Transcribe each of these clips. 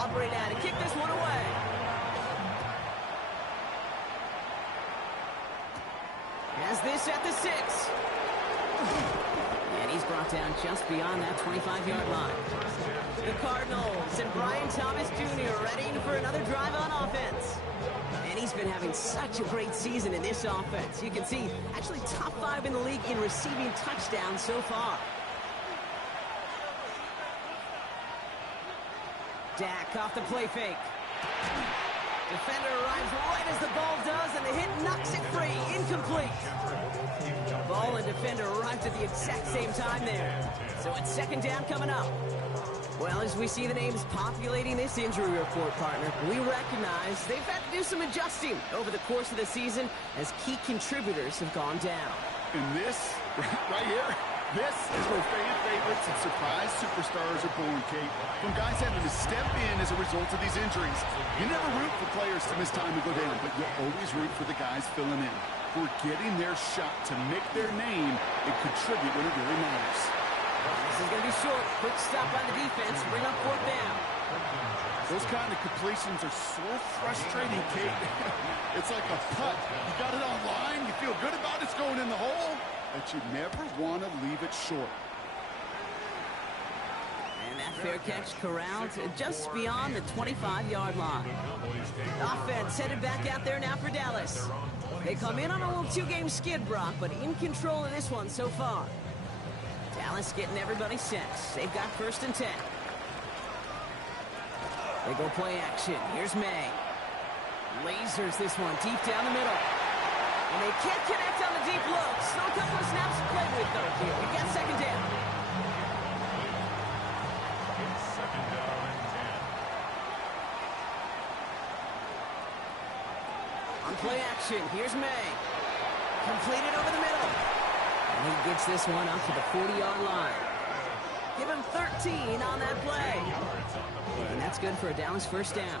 Aubrey now to kick this one away. Has this at the 6. And he's brought down just beyond that 25-yard line. The Cardinals and Brian Thomas Jr. ready for another drive on offense. And he's been having such a great season in this offense. You can see, actually top 5 in the league in receiving touchdowns so far. Dak off the play fake. Defender arrives right as the ball does, and the hit knocks it free. Incomplete. Ball and defender arrived at the exact same time there. So it's second down coming up. Well, as we see the names populating this injury report, partner, we recognize they've had to do some adjusting over the course of the season as key contributors have gone down. And this, right here, this is where fan favorites and surprise superstars are born, Kate. From guys having to step in as a result of these injuries. You never root for players to miss time and go down, but you always root for the guys filling in, who are getting their shot to make their name and contribute when it really matters. This is going to be short. Quick stop by the defense. Bring up fourth down. Those kind of completions are so frustrating, Kate. It's like a putt. You got it on line. You feel good about it's going in the hole, but you never want to leave it short. And that fair catch corralled just beyond the 25-yard line. Offense headed back out there now for Dallas. They come in on a little two-game skid, Brock, but in control of this one so far. Dallas getting everybody set. They've got first and 10. They go play action. Here's May. Lasers this one deep down the middle. And they can't connect on the deep look. Still a couple of snaps to play with, though, here. We got second down. On play action, here's May. Completed over the middle. And he gets this one up to the 40-yard line. Give him 13 on that play. And that's good for a Dallas first down.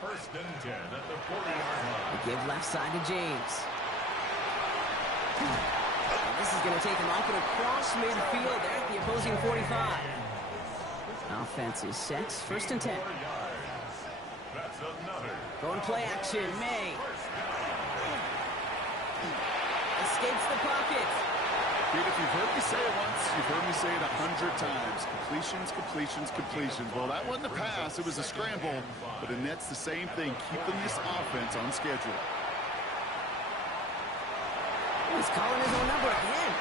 First and 10 at the 40-yard line. They give left side to James. And this is going to take him off and across midfield there at the opposing 45. Offense is set. First and 10. That's another. Going play action. May. Escapes the pocket. Pete, if you've heard me say it once, you've heard me say it 100 times. Completions, completions, completions. Well, that wasn't a pass. It was a scramble. But the net's the same thing, keeping this offense on schedule. He's calling his own number again.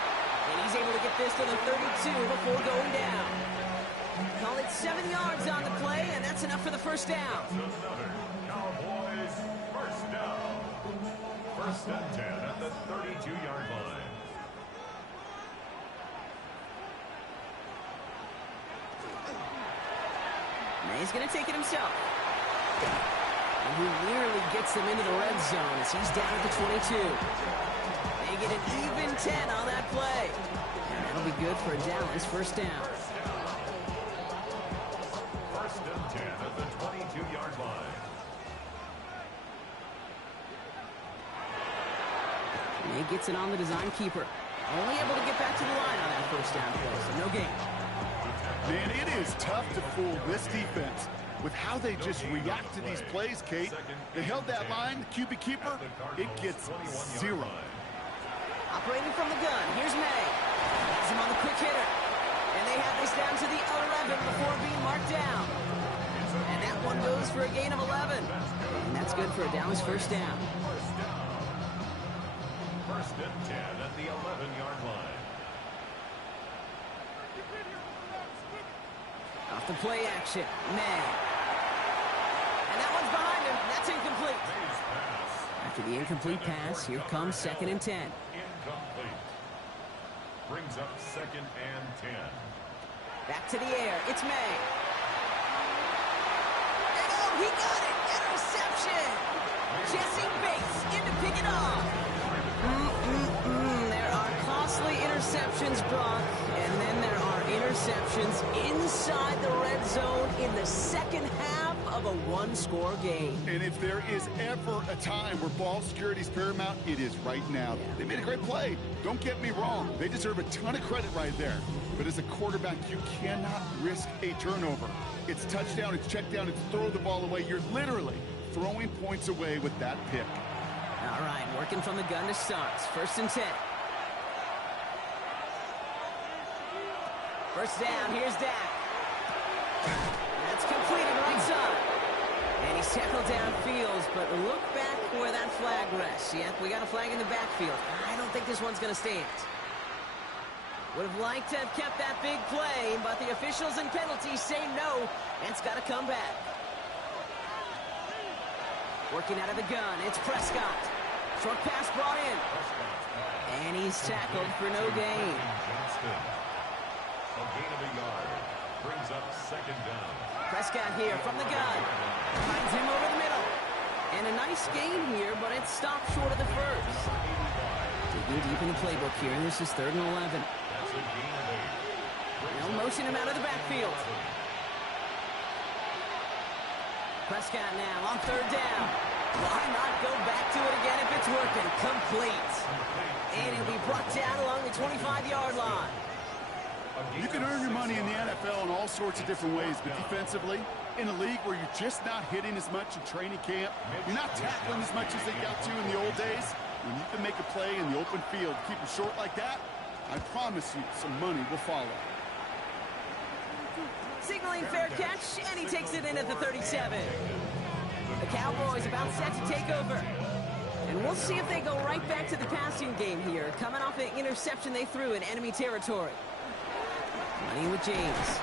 And he's able to get this to the 32 before going down. Call it 7 yards on the play, and that's enough for the first down. Another Cowboys first down. First and 10 at the 32-yard line. May's going to take it himself. And he nearly gets them into the red zone as he's down at the 22. They get an even 10 on that play. And that'll be good for a Dallas first down. First and 10 at the 22-yard line. May gets it on the design keeper. Only able to get back to the line on that first down play, so no gain. Man, it is tough to fool this defense with how they just react to these plays, Kate. They held that line, the QB keeper, it gets 0. Operating from the gun, here's May. Has him on the quick hitter. And they have this down to the 11 before being marked down. And that one goes for a gain of 11. And that's good for a Dallas first down. First and 10 at the 11-yard line. Off the play action, May. And that one's behind him. That's incomplete. After the incomplete pass, here comes second and 10. Incomplete. Brings up second and 10. Back to the air. It's May. And oh, he got it. Interception. Jesse Bates in to pick it off. There are costly interceptions, Brock. And then there are interceptions inside the red zone in the second half of a one-score game. And if there is ever a time where ball security is paramount, it is right now. They made a great play. Don't get me wrong. They deserve a ton of credit right there. But as a quarterback, you cannot risk a turnover. It's touchdown, it's check down, it's throw the ball away. You're literally throwing points away with that pick. All right, working from the gun to start. 1st and 10. First down, here's Dak. That's completed right side. And he's tackled downfield, but look back where that flag rests. Yep, we got a flag in the backfield. I don't think this one's going to stand. Would have liked to have kept that big play, but the officials and penalties say no, and it's got to come back. Working out of the gun, it's Prescott. Short pass brought in. And he's tackled for no gain. A gain of a yard. Brings up 2nd down. Prescott here from the gun. Finds him over the middle. And a nice gain here, but it's stopped short of the first. Digging deep in the playbook here, and this is 3rd and 11. That's a gain of 8. They'll motion him out of the backfield. Prescott now on 3rd down. Why not go back to it again if it's working? Complete. And he'll be brought down along the 25-yard line. You can earn your money in the NFL in all sorts of different ways, but defensively, in a league where you're just not hitting as much in training camp, you're not tackling as much as they got to in the old days, when you can make a play in the open field, keep it short like that, I promise you some money will follow. Signaling fair catch, and he takes it in at the 37. The Cowboys about set to take over. And we'll see if they go right back to the passing game here, coming off an interception they threw in enemy territory. Running with James.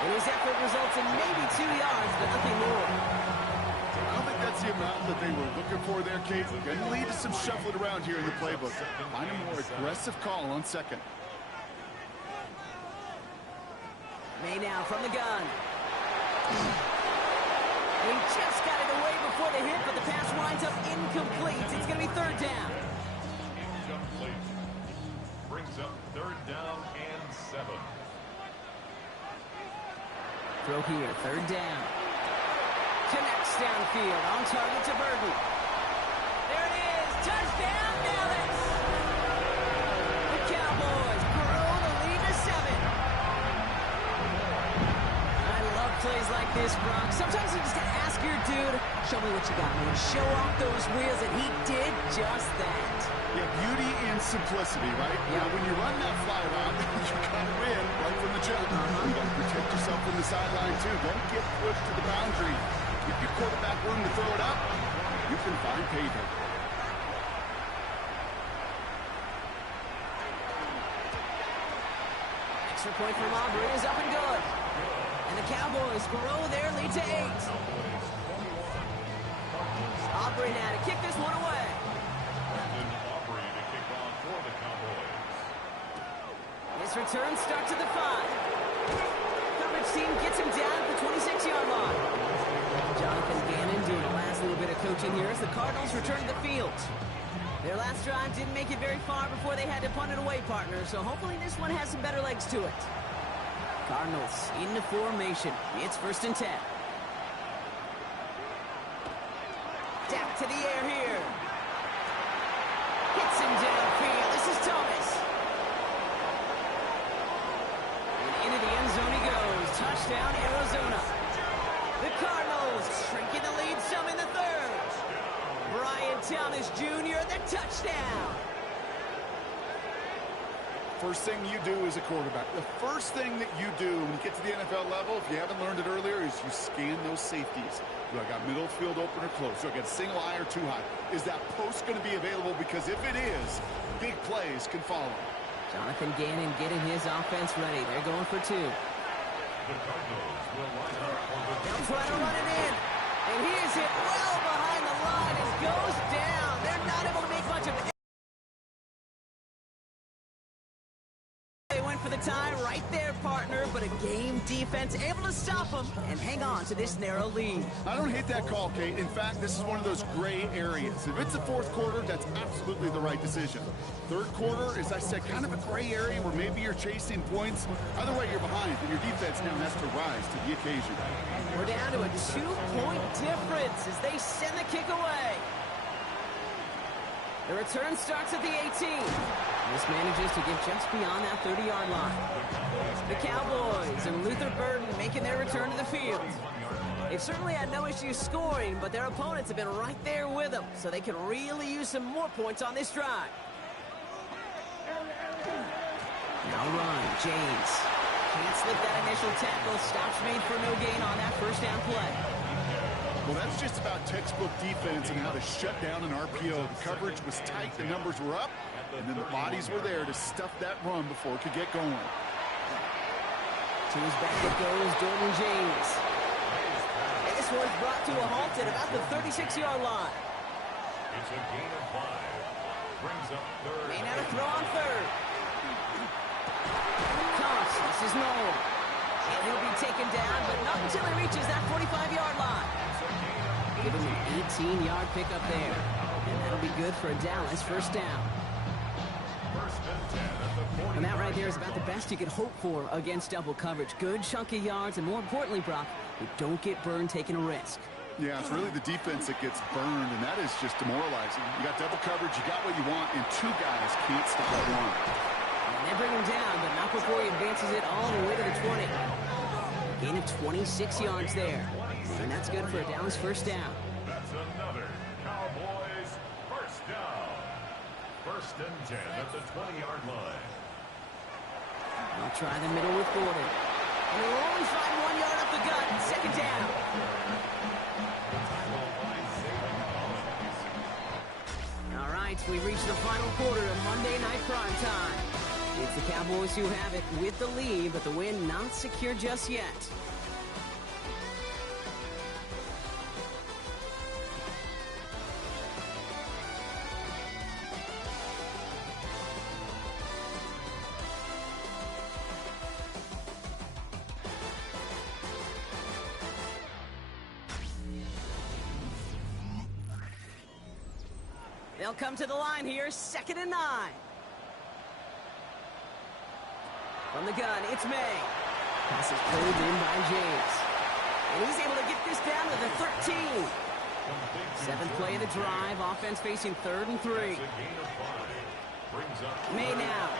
And his effort results in maybe 2 yards, but nothing more. I don't think that's the amount that they were looking for there, Kate. Going to lead to some shuffling around here in the playbook. Find a more aggressive call on 2nd. May now from the gun. He just got it away before the hit, but the pass winds up incomplete. It's going to be 3rd down. Incomplete. Brings up 3rd down and 7. Throw here, 3rd down. Connects downfield, on target to Burton. There it is, touchdown Dallas! The Cowboys grow the lead to 7. I love plays like this, Brock. Sometimes you just gotta ask your dude, show me what you got, man. Show off those wheels, and he did just that. Yeah, beauty in simplicity, right? Yeah. Now, when you run that fly route, you gotta win right from the jump. You gotta protect yourself from the sideline, too. Don't get pushed to the boundary. Give your quarterback room to throw it up. You can find paydirt. Extra point from Aubrey is up and good. And the Cowboys grow their lead to 8. Aubrey now to kick this one away. His return starts at the 5. Coverage team gets him down at the 26-yard line. Jonathan Gannon doing the last little bit of coaching here as the Cardinals return to the field. Their last drive didn't make it very far before they had to punt it away, partner, so hopefully this one has some better legs to it. Cardinals into formation. It's 1st and 10. Dak to the air here. Hits him downfield. This is Thomas. Into the end zone he goes. Touchdown, Arizona. The Cardinals shrinking the lead some in the 3rd. Brian Thomas Jr., the touchdown. First thing you do as a quarterback, the first thing that you do when you get to the NFL level, if you haven't learned it earlier, is you scan those safeties. Do I got middle field open or close? Do I got a single eye or 2 high? Is that post going to be available? Because if it is, big plays can follow. Jonathan Gannon getting his offense ready. They're going for 2. The Cardinals will line up for the They'll try to run it in. And he is hit well behind the line and goes down. They're not able to make much of it. They went for the tie right there, partner, but a game defense able to stop them and hang on to this narrow lead. I don't hate that call, Kate. In fact, this is one of those gray areas. If it's the fourth quarter, that's absolutely the right decision. Third quarter, as I said, kind of a gray area where maybe you're chasing points. Either way, you're behind, and your defense now has to rise to the occasion. We're down to a 2-point difference as they send the kick away. The return starts at the 18. This manages to get just beyond that 30-yard line. The Cowboys and Luther Burden making their return to the field. They've certainly had no issues scoring, but their opponents have been right there with them, so they can really use some more points on this drive. Now run, James. Can't slip that initial tackle. Stops made for no gain on that first down play. Well, that's just about textbook defense and how to shut down an RPO. The coverage was tight, the numbers were up, and then the bodies were there to stuff that run before it could get going. To his back it goes, Jordan James. And this one's brought to a halt at about the 36-yard line. It's a gain of 5. Brings up third. May not have throw on third. Comes, this is Noel. And he'll be taken down, but not until he reaches that 45-yard line. Give him an 18-yard pickup there. And that'll be good for a Dallas first down. First and 10 at the 40. And that right there is about the best you could hope for against double coverage. Good chunky yards, and more importantly, Brock, you don't get burned taking a risk. Yeah, it's really the defense that gets burned, and that is just demoralizing. You got double coverage, you got what you want, and two guys can't stop one. And they bring him down, but not before he advances it all the way to the 20. Gain of 26 yards there. And that's good for a Dallas first down. That's another Cowboys first down. First and 10 at the 20-yard line. They'll try the middle with Gordon. And they'll only find 1 yard up the gut. Second down. All right, we reached the final quarter of Monday Night Prime Time. It's the Cowboys who have it with the lead, but the win not secure just yet. They'll come to the line here, 2nd and 9. From the gun, it's May. Pass is pulled in by James. And he's able to get this down to the 13. 7th play of the drive, offense facing 3rd and 3. May now.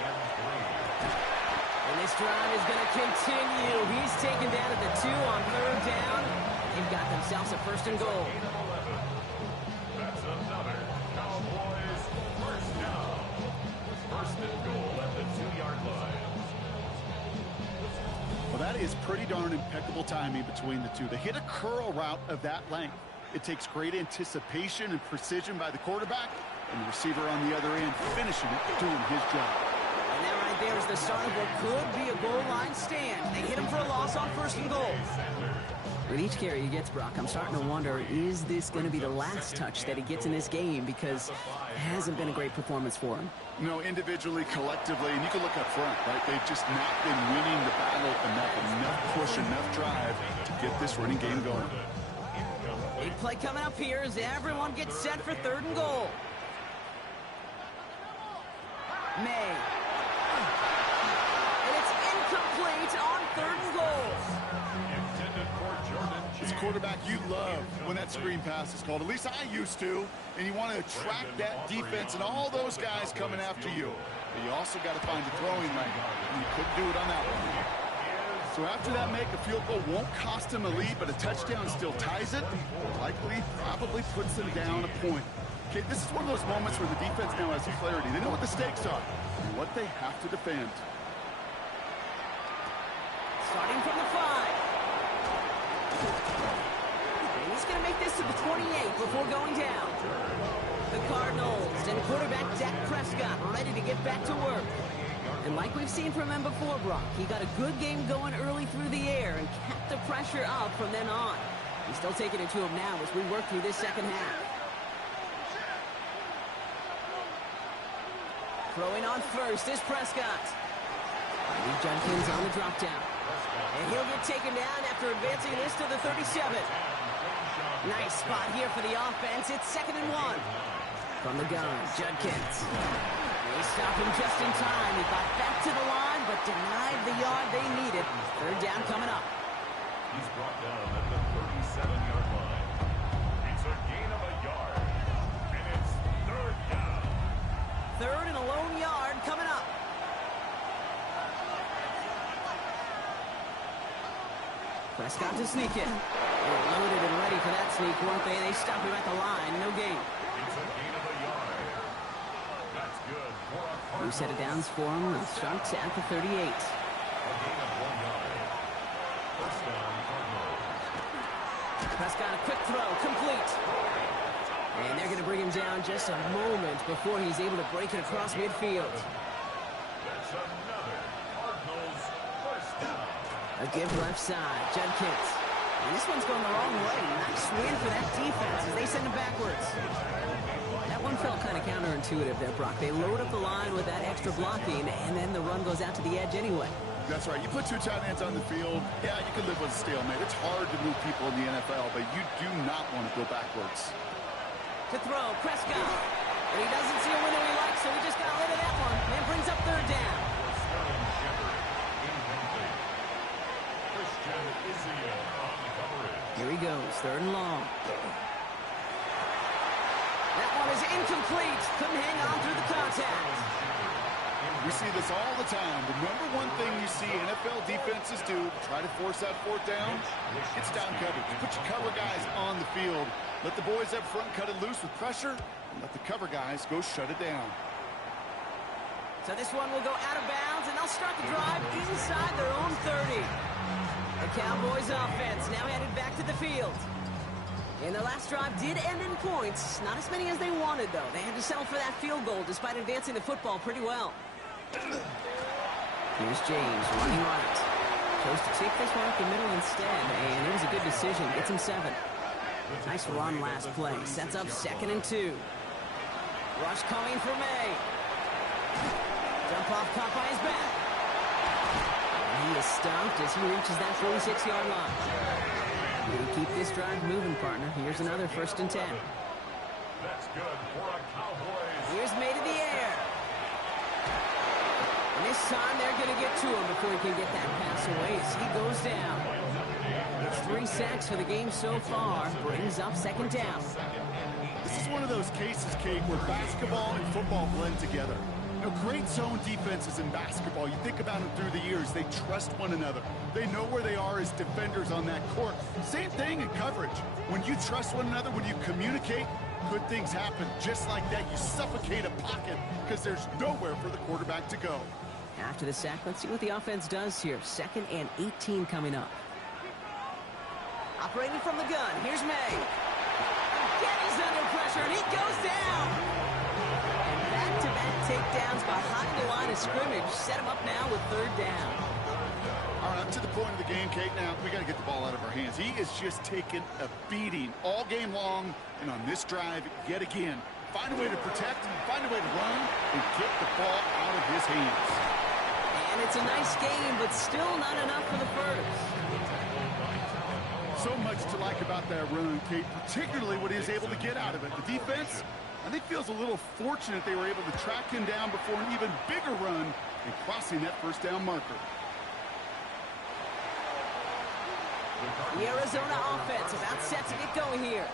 And this drive is going to continue. He's taken down at the 2 on 3rd down. They've got themselves a 1st and goal. That's another Cowboys first down. First and goal at the 2-yard line. Well, that is pretty darn impeccable timing between the two. They hit a curl route of that length. It takes great anticipation and precision by the quarterback, and the receiver on the other end finishing it, doing his job. And that right there is the start of what could be a goal line stand. They hit him for a loss on 1st and goal. With each carry he gets, Brock, I'm starting to wonder, is this going to be the last touch that he gets in this game? Because it hasn't been a great performance for him. You know, individually, collectively, and you can look up front, right? They've just not been winning the battle enough push, enough drive to get this running game going. Big play coming up here as everyone gets set for 3rd and goal. May. And it's incomplete on 3rd and goal. As a quarterback, you love when that screen pass is called. At least I used to. And you want to attract that defense and all those guys coming after you. But you also got to find the throwing lane. And you couldn't do it on that one. So after that make, a field goal won't cost them a lead, but a touchdown still ties it. Likely, probably puts them down a point. Okay, this is one of those moments where the defense now has clarity. They know what the stakes are and what they have to defend. Starting from the 5. And he's going to make this to the 28 before going down. The Cardinals and quarterback Dak Prescott ready to get back to work. And like we've seen from him before, Brock, he got a good game going early through the air and kept the pressure up from then on. He's still taking it to him now as we work through this second half. Throwing on first is Prescott. He Judkins on the drop down. And he'll get taken down after advancing this to the 37. Nice spot here for the offense. It's 2nd and 1. From the gun, Judkins. They stop him just in time. He got back to the line, but denied the yard they needed. 3rd down coming up. He's brought down at the 37-yard line. It's a gain of a yard. And it's 3rd down. 3rd and a lone yard coming up. Prescott to sneak it. They're loaded and ready for that sneak, weren't they? They stop him at the line. No gain. It's a gain of a yard. That's good for a Cardinals. Who set it downs for him? The Sharks at the 38. A gain of 1 yard. First down, Cardinals. Prescott, a quick throw, complete. And they're going to bring him down just a moment before he's able to break it across midfield. That's another Cardinals first down. A give left side, Judkins. And this one's going the wrong way. Nice win for that defense as they send him backwards. That one felt kind of counterintuitive there, Brock. They load up the line with that extra blocking, and then the run goes out to the edge anyway. That's right. You put 2 tight ends on the field, yeah, you can live with a stalemate. It's hard to move people in the NFL, but you do not want to go backwards. To throw, Prescott. And he doesn't see a window he likes, so he just got rid of that one. And brings up 3rd down. Sterling Shepard, incomplete. Christian Izzy on the coverage. Here he goes, 3rd and long. That one is incomplete. Couldn't hang on through the contact. We see this all the time. The number one thing you see NFL defenses do, try to force that 4th down, it's down coverage. Put your cover guys on the field. Let the boys up front cut it loose with pressure, and let the cover guys go shut it down. So this one will go out of bounds, and they'll start the drive inside their own 30. The Cowboys offense now headed back to the field. And the last drive did end in points. Not as many as they wanted, though. They had to settle for that field goal despite advancing the football pretty well. Here's James running right. Chose to take this one up the middle instead, and it was a good decision. Gets him 7. Nice run last play. Sets up 2nd and 2. Rush coming for May. Jump off caught by his back. And he is stopped as he reaches that 46-yard line. You keep this drive moving, partner. Here's another 1st and 10. That's good for a Cowboys. Here's May to the air. And this time they're going to get to him before he can get that pass away as he goes down. It's 3 sacks for the game so far. Brings up 2nd down. This is one of those cases, Kate, where basketball and football blend together. You know, great zone defenses in basketball, you think about them through the years, they trust one another. They know where they are as defenders on that court. Same thing in coverage. When you trust one another, when you communicate, good things happen. Just like that, you suffocate a pocket because there's nowhere for the quarterback to go. After the sack, let's see what the offense does here. 2nd and 18 coming up. Operating from the gun, here's May. Again, he's under pressure, and he goes down. And back-to-back takedowns behind the line of scrimmage. Set him up now with 3rd down. All right, up to the point of the game, Kate, now we got to get the ball out of our hands. He is just taking a beating all game long, and on this drive, yet again, find a way to protect, find a way to run, and get the ball out of his hands. And it's a nice game, but still not enough for the first. So much to like about that run, Kate, particularly what he was able to get out of it. The defense, I think, feels a little fortunate they were able to track him down before an even bigger run and crossing that 1st down marker. The Arizona offense about set to get going here.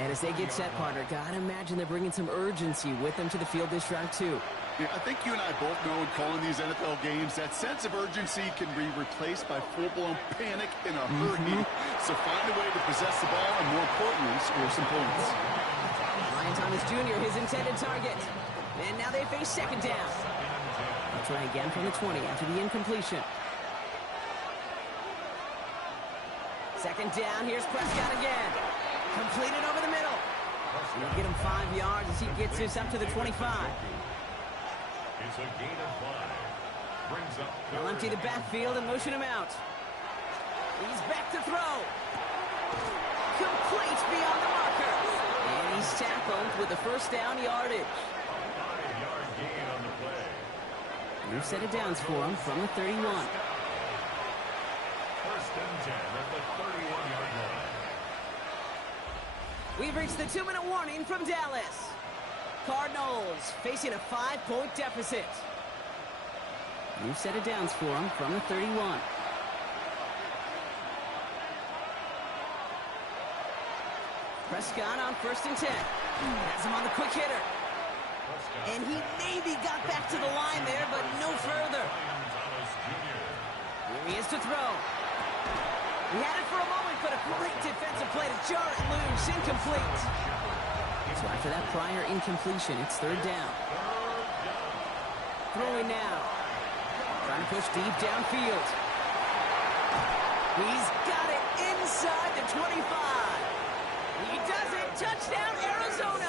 And as they get set, partner, gotta imagine they're bringing some urgency with them to the field this drive, too. Yeah, I think you and I both know in calling these NFL games that sense of urgency can be replaced by full-blown panic in a hurry. So find a way to possess the ball and, more importantly, score some points. Ryan Thomas Jr., his intended target. And now they face 2nd down. They'll try again from the 20 after the incompletion. 2nd down, here's Prescott again. Completed over the middle. He'll get him 5 yards as he gets this up to the 25. It's a gain of 5. Brings up. They'll empty the backfield and motion him out. He's back to throw. Complete beyond the marker. And he's tackled with the 1st down yardage. A 5-yard gain on the play. We've set it down for him from the 31. First and 10 at the 31-yard line. We've reached the 2-minute warning from Dallas. Cardinals facing a 5-point deficit. We've set it down for him from the 31. Prescott on first and 10. Has him on the quick hitter. And he maybe got back to the line there, but no further. Here he is to throw. He had it for a moment, but a great defensive play to jar it loose. Incomplete. So after that prior incompletion, it's third down. Throwing now. Trying to push deep downfield. He's got it inside the 25. He does it. Touchdown, Arizona.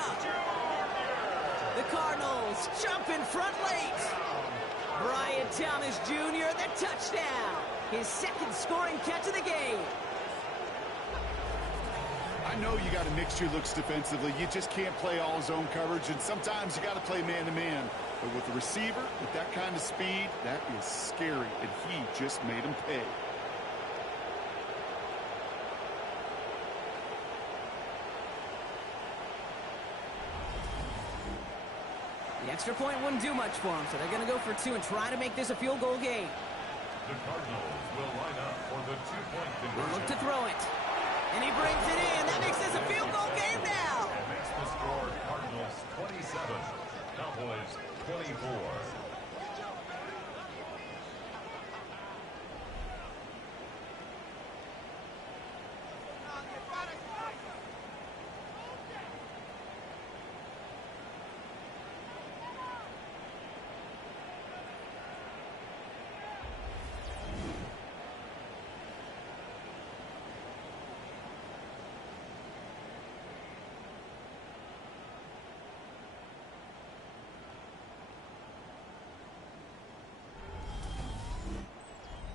The Cardinals jump in front late. Brian Thomas Jr., the touchdown. His second scoring catch of the game. I know you got to mix your looks defensively. You just can't play all zone coverage, and sometimes you got to play man-to-man. But with the receiver, with that kind of speed, that is scary, and he just made him pay. The extra point wouldn't do much for him, so they're going to go for two and try to make this a field goal game. The Cardinals will line up for the 2-point We'll conversion. look to throw it. And he brings it in. That makes this a field goal game now. And makes the score Cardinals 27, Cowboys 24.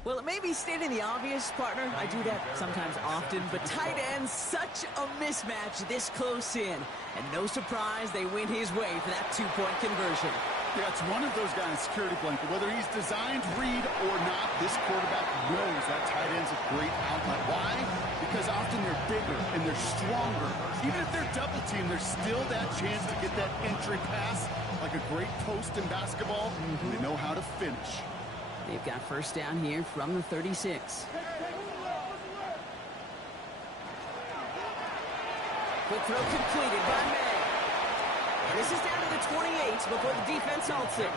Well, it may be stating the obvious, partner. I do that sometimes often, but tight ends, such a mismatch this close in. And no surprise, they win his way for that 2-point conversion. Yeah, it's one of those guys' security blanket. Whether he's designed read or not, this quarterback knows that tight end's a great outlet. Why? Because often they're bigger and they're stronger. Even if they're double teamed, there's still that chance to get that entry pass like a great post in basketball. They know how to finish. They've got first down here from the 36. Quick throw completed by May. And this is down to the 28 before the defense halts it.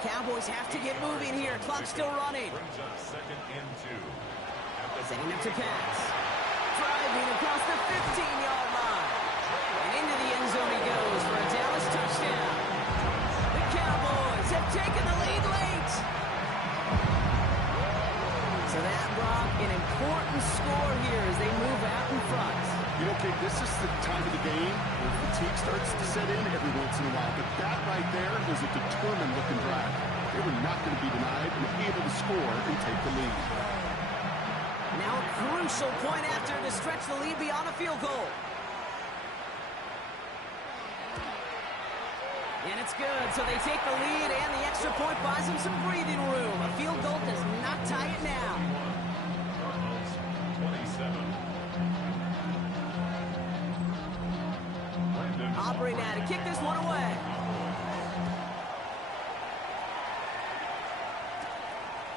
Cowboys have to get moving here. Clock still running. Brings up second and 2. Setting up to pass. Driving across the 15-yard line. And into the end zone he goes for a Dallas touchdown. The Cowboys have taken the lead late. So that brought an important score here as they move out in front. You know, Kate, this is the time of the game where fatigue starts to set in every once in a while. But that right there was a determined-looking drive. They were not going to be denied and be able to score and take the lead. Now a crucial point after to stretch the lead beyond a field goal. And it's good, so they take the lead, and the extra point buys them some breathing room. A field goal does not tie it now. Cardinals 27. Aubrey now to kick this one away.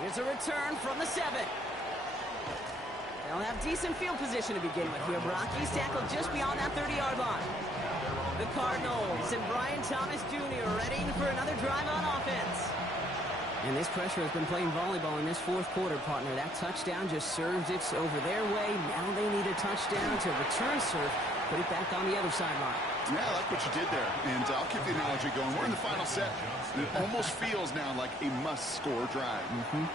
Here's a return from the 7. They'll have decent field position to begin with here. Brockie's tackled just beyond that 30-yard line. The Cardinals and Brian Thomas Jr. ready for another drive on offense. And this pressure has been playing volleyball in this fourth quarter, partner. That touchdown just serves it over their way. Now they need a touchdown to return serve, put it back on the other sideline. Yeah, I like what you did there. And I'll keep the analogy going. We're in the final set. It almost feels now like a must-score drive. Finds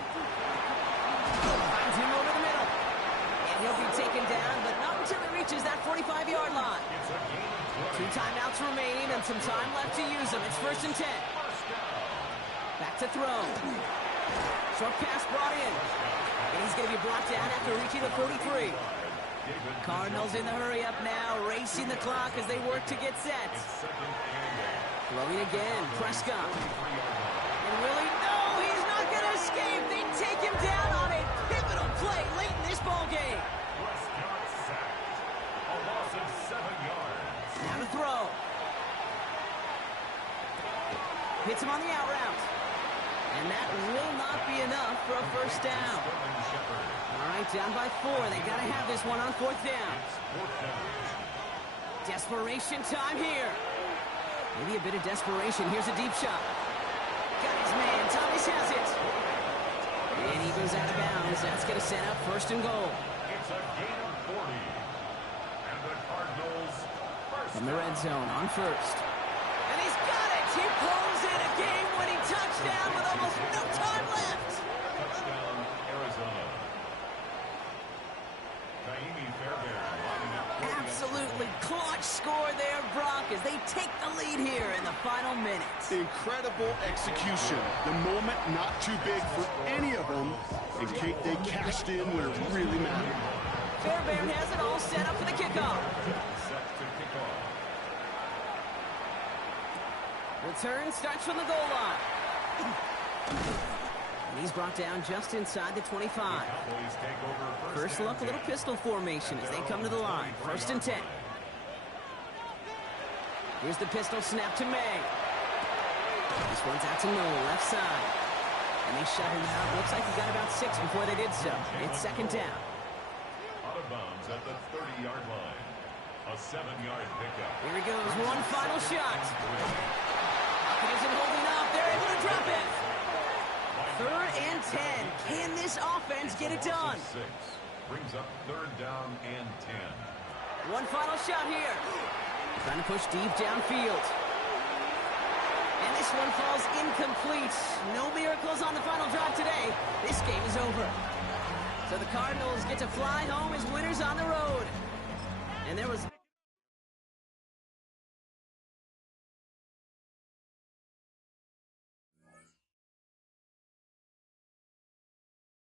him over the middle. And he'll be taken down, but not until he reaches that 45-yard line. 2 timeouts remaining and some time left to use them. It's first and 10. Back to throw. Short pass brought in. And he's going to be brought down after reaching the 43. Cardinals in the hurry-up now, racing the clock as they work to get set. Throwing again, Prescott. And really, no! Hits him on the out route. And that will not be enough for a first down. All right, down by 4. They got to have this one on 4th down. Desperation time here. Maybe a bit of desperation. Here's a deep shot. Got his man. Thomas has it. And he goes out of bounds. That's going to set up 1st and goal. It's a gain of 40. And the Cardinals first From the red zone on 1st. And he's got it. He pulls in a game-winning touchdown with almost no time left. touchdown, Arizona. Absolutely clutch score there, Brock, as they take the lead here in the final minutes. Incredible execution. The moment not too big for any of them. And Kate, they cashed in where it really mattered. Fairbairn has it all set up for the kickoff. Set to kick off. Return starts from the goal line. And he's brought down just inside the 25. Cowboys take over First look, a little pistol formation as they come to the line. 1st and 10. Here's the pistol snap to May. This one's out to Noel, left side. And they shut him out. Looks like he got about 6 before they did so. It's 2nd down. out of bounds at the 30-yard line. A 7-yard pickup. Here he goes, one final shot. He isn't holding up. They're able to drop it. 3rd and 10. Can this offense get it done? 6 brings up 3rd down and 10. One final shot here. Trying to push deep downfield. And this one falls incomplete. No miracles on the final drive today. This game is over. So the Cardinals get to fly home as winners on the road. And there was